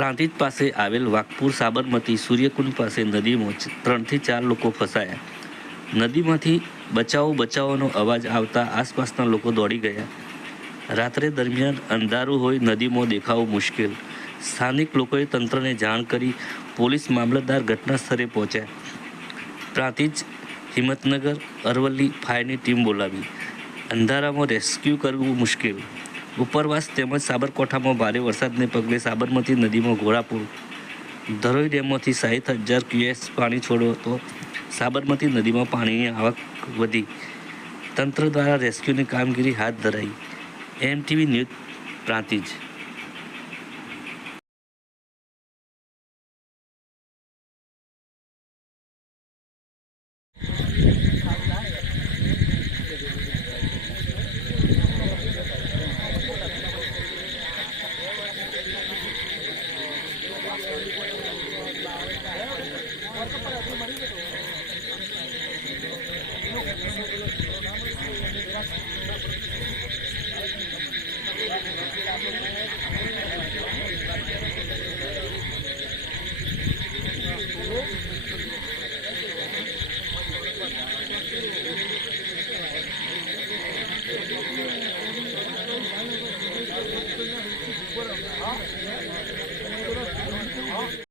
પ્રાંતિજ પાસે આવેલ વાઘપુર સાબરમતી સૂર્યકુંડ પાસે નદીમાં ત્રણથી ચાર લોકો ફસાયા. નદીમાંથી બચાવો બચાવોનો અવાજ આવતા આસપાસના લોકો દોડી ગયા. રાત્રે દરમિયાન અંધારું હોય નદીમાં દેખાવું મુશ્કેલ. સ્થાનિક લોકોએ તંત્રને જાણ કરી પોલીસ મામલતદાર ઘટના સ્થળે પહોંચ્યા. પ્રાંતિજ હિંમતનગર અરવલ્લી ફાયરની ટીમ બોલાવી. અંધારામાં રેસ્ક્યુ કરવું મુશ્કેલ. ઉપરવાસ તેમજ સાબરકોઠામાં ભારે વરસાદને પગલે સાબરમતી નદીમાં ઘોડાપુર, ધરોઈ ડેમમાંથી સાહીઠ હજાર ક્યુએસ પાણી છોડો તો સાબરમતી નદીમાં પાણીની આવક વધી. તંત્ર દ્વારા રેસ્ક્યુની કામગીરી હાથ ધરાઈ. MTV news Prantij. Put them, huh?